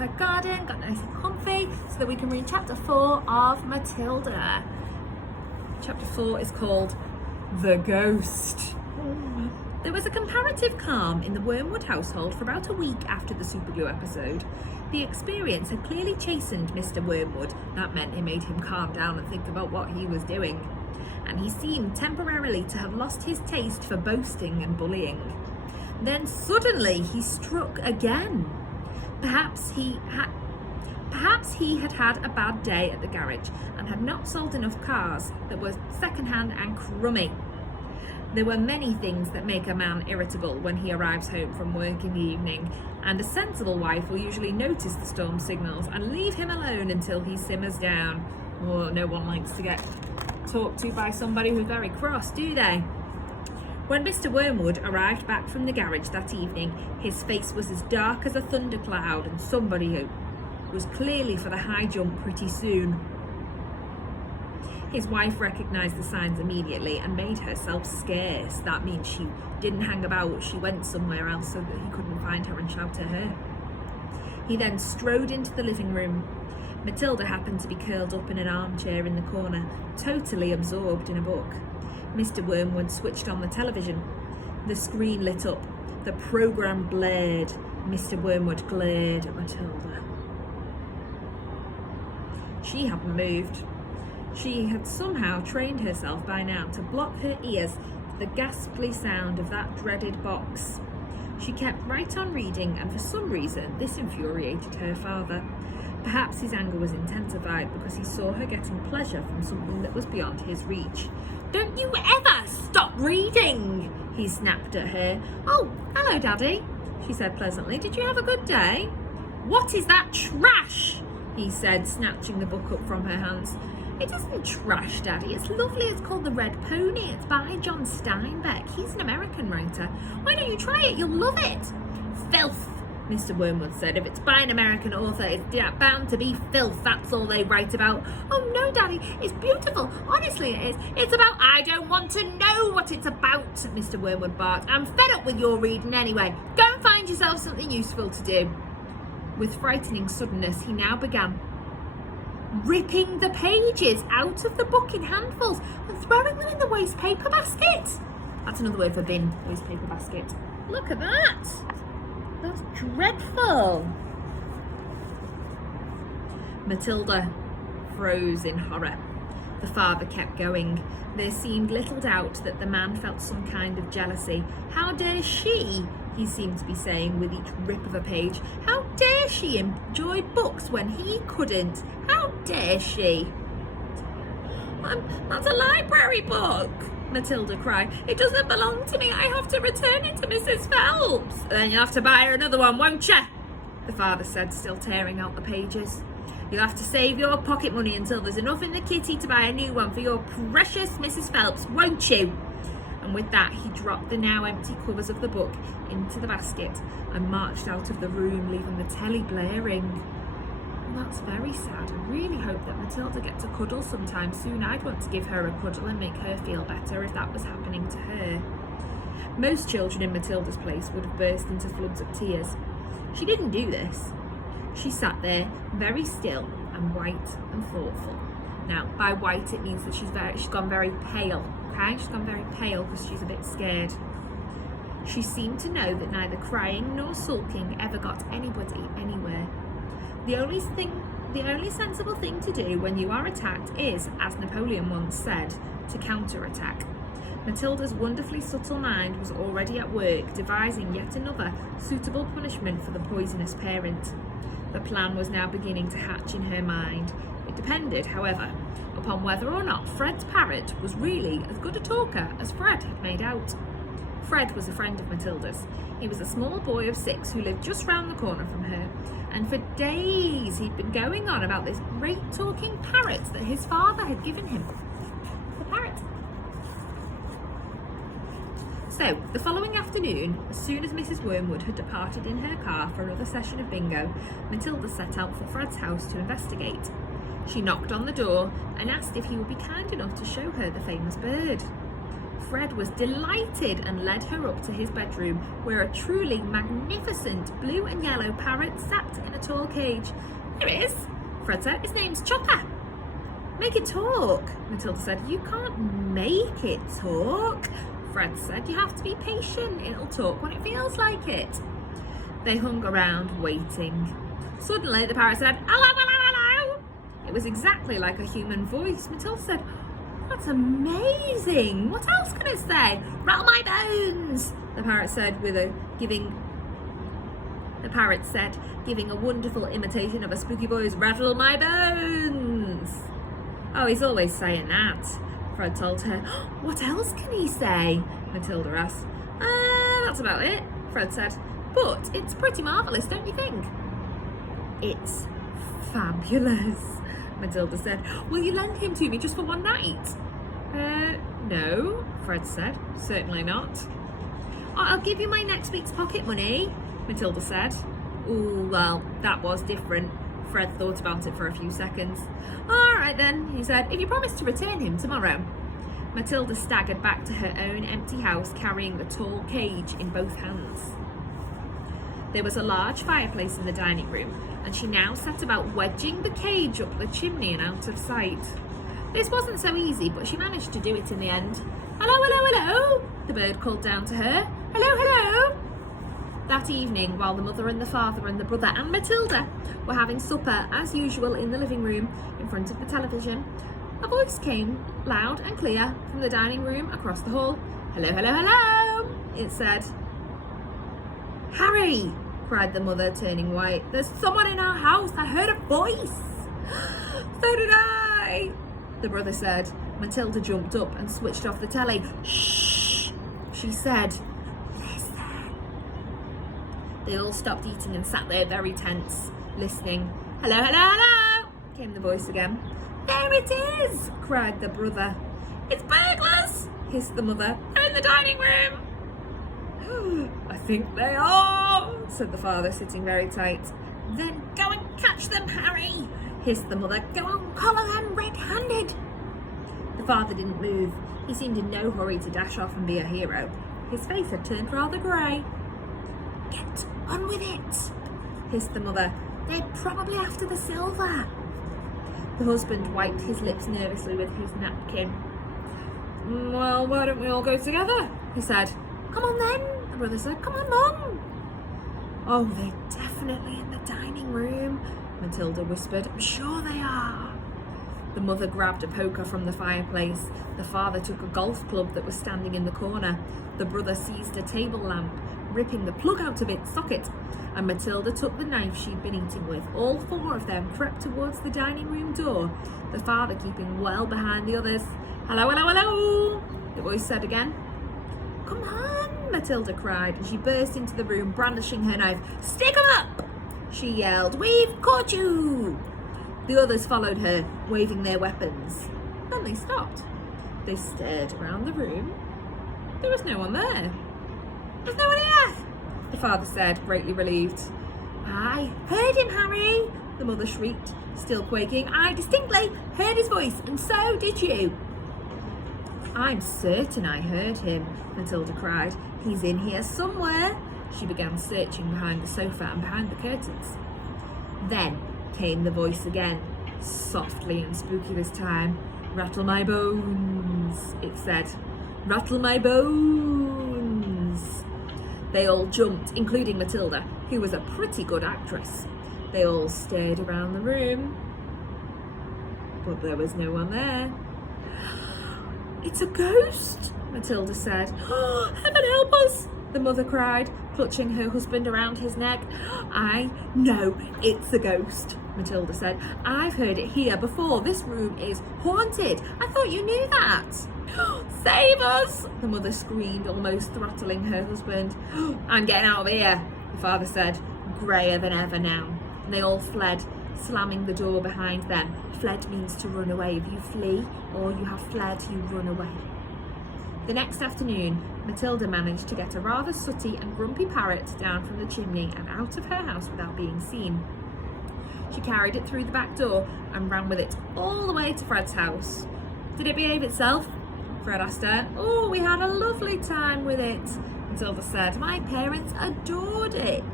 outside garden, got nice and comfy, so that we can read chapter 4 of Matilda. Chapter 4 is called The Ghost. There was a comparative calm in the Wormwood household for about a week after the superglue episode. The experience had clearly chastened Mr. Wormwood. That meant it made him calm down and think about what he was doing. And he seemed temporarily to have lost his taste for boasting and bullying. Then suddenly he struck again. Perhaps he had had a bad day at the garage and had not sold enough cars that were second-hand and crummy. There were many things that make a man irritable when he arrives home from work in the evening, and a sensible wife will usually notice the storm signals and leave him alone until he simmers down. Oh, no one likes to get talked to by somebody who's very cross, do they? When Mr. Wormwood arrived back from the garage that evening, his face was as dark as a thundercloud, and somebody who was clearly for the high jump pretty soon. His wife recognised the signs immediately and made herself scarce. That means she didn't hang about, she went somewhere else so that he couldn't find her and shout at her. He then strode into the living room. Matilda happened to be curled up in an armchair in the corner, totally absorbed in a book. Mr. Wormwood switched on the television. The screen lit up. The programme blared. Mr. Wormwood glared at Matilda. She hadn't moved. She had somehow trained herself by now to block her ears to the ghastly sound of that dreaded box. She kept right on reading, and for some reason this infuriated her father. Perhaps his anger was intensified because he saw her getting pleasure from something that was beyond his reach. "Don't you ever stop reading!" he snapped at her. "Oh, hello, Daddy," she said pleasantly. "Did you have a good day?" "What is that trash?" he said, snatching the book up from her hands. "It isn't trash, Daddy. It's lovely. It's called The Red Pony. It's by John Steinbeck. He's an American writer. Why don't you try it? You'll love it." "Filth," Mr. Wormwood said. "If it's by an American author, it's bound to be filth. That's all they write about." "Oh, no, Daddy. It's beautiful. Honestly, it is. It's about—" "I don't want to know what it's about," Mr. Wormwood barked. "I'm fed up with your reading anyway. Go and find yourself something useful to do." With frightening suddenness, he now began ripping the pages out of the book in handfuls and throwing them in the waste paper basket. That's another word for bin, waste paper basket. Look at that. That's dreadful. Matilda froze in horror. The father kept going. There seemed little doubt that the man felt some kind of jealousy. How dare she, he seemed to be saying with each rip of a page. How dare she enjoy books when he couldn't? How dare she? That's a library book, Matilda cried. "It doesn't belong to me. I have to return it to Mrs. Phelps." "Then you'll have to buy her another one, won't you?" the father said, still tearing out the pages. "You'll have to save your pocket money until there's enough in the kitty to buy a new one for your precious Mrs. Phelps, won't you?" And with that, he dropped the now empty covers of the book into the basket and marched out of the room, leaving the telly blaring. Well, that's very sad. I really hope that Matilda gets a cuddle sometime soon. I'd want to give her a cuddle and make her feel better if that was happening to her. Most children in Matilda's place would have burst into floods of tears. She didn't do this. She sat there, very still and white and thoughtful. Now, by white, it means that she's gone very pale, okay? She's gone very pale because she's a bit scared. She seemed to know that neither crying nor sulking ever got anybody anywhere. The only sensible thing to do when you are attacked is, as Napoleon once said, to counterattack. Matilda's wonderfully subtle mind was already at work devising yet another suitable punishment for the poisonous parent. The plan was now beginning to hatch in her mind. It depended, however, upon whether or not Fred's parrot was really as good a talker as Fred had made out. Fred was a friend of Matilda's. He was a small boy of 6 who lived just round the corner from her, and for days he'd been going on about this great talking parrot that his father had given him. The parrot. So, the following afternoon, as soon as Mrs. Wormwood had departed in her car for another session of bingo, Matilda set out for Fred's house to investigate. She knocked on the door and asked if he would be kind enough to show her the famous bird. Fred was delighted and led her up to his bedroom, where a truly magnificent blue and yellow parrot sat in a tall cage. Here it is, Fred said. His name's Chopper. Make it talk, Matilda said. You can't make it talk, Fred said. You have to be patient. It'll talk when it feels like it. They hung around, waiting. Suddenly, the parrot said, hello, hello, hello. It was exactly like a human voice. Matilda said, that's amazing. What else can it say? Rattle my bones, the parrot said, giving a wonderful imitation of a spooky voice. Rattle my bones. Oh, he's always saying that, Fred told her. What else can he say? Matilda asked. That's about it, Fred said. But it's pretty marvellous, don't you think? It's fabulous, Matilda said. Will you lend him to me just for one night? No, Fred said. Certainly not. I'll give you my next week's pocket money, Matilda said. Ooh, well, that was different. Fred thought about it for a few seconds. All right then, he said, if you promise to return him tomorrow. Matilda staggered back to her own empty house, carrying the tall cage in both hands. There was a large fireplace in the dining room, and she now set about wedging the cage up the chimney and out of sight. This wasn't so easy, but she managed to do it in the end. Hello, hello, hello, the bird called down to her. Hello, hello. That evening, while the mother and the father and the brother and Matilda were having supper as usual in the living room in front of the television, a voice came loud and clear from the dining room across the hall. Hello, hello, hello, it said. Harry, cried the mother, turning white. There's someone in our house. I heard a voice. So did I, the brother said. Matilda jumped up and switched off the telly. Shh, she said. Listen. They all stopped eating and sat there very tense, listening. Hello, hello, hello, came the voice again. There it is, cried the brother. It's burglars, hissed the mother. They're in the dining room. I think they are, said the father, sitting very tight. Then go and catch them, Harry, hissed the mother. Go and collar them red-handed. The father didn't move. He seemed in no hurry to dash off and be a hero. His face had turned rather grey. Get on with it, hissed the mother. They're probably after the silver. The husband wiped his lips nervously with his napkin. Well, why don't we all go together, he said. Come on then, the brother said. Come on, Mum. Oh, they're definitely in the dining room, Matilda whispered. I'm sure they are. The mother grabbed a poker from the fireplace. The father took a golf club that was standing in the corner. The brother seized a table lamp, ripping the plug out of its socket, and Matilda took the knife she'd been eating with. All four of them crept towards the dining room door, the father keeping well behind the others. Hello, hello, hello, the voice said again. Come on, Matilda cried, and she burst into the room, brandishing her knife. Stick 'em up, she yelled. We've caught you. The others followed her, waving their weapons. Then they stopped. They stared around the room. There was no one there. There's no one here, the father said, greatly relieved. I heard him, Harry, the mother shrieked, still quaking. I distinctly heard his voice, and so did you. I'm certain I heard him, Matilda cried. He's in here somewhere. She began searching behind the sofa and behind the curtains. Then came the voice again, softly and spooky this time. Rattle my bones, it said. Rattle my bones. They all jumped, including Matilda, who was a pretty good actress. They all stared around the room, but there was no one there. It's a ghost, Matilda said. Oh, heaven help us, the mother cried, clutching her husband around his neck. I know it's a ghost, Matilda said. I've heard it here before. This room is haunted. I thought you knew that. Save us, the mother screamed, almost throttling her husband. I'm getting out of here, the father said, greyer than ever now. And they all fled, slamming the door behind them. Fled means to run away. If you flee or you have fled, you run away. The next afternoon, Matilda managed to get a rather sooty and grumpy parrot down from the chimney and out of her house without being seen. She carried it through the back door and ran with it all the way to Fred's house. Did it behave itself? Fred asked her. Oh, we had a lovely time with it. Matilda said, my parents adored it.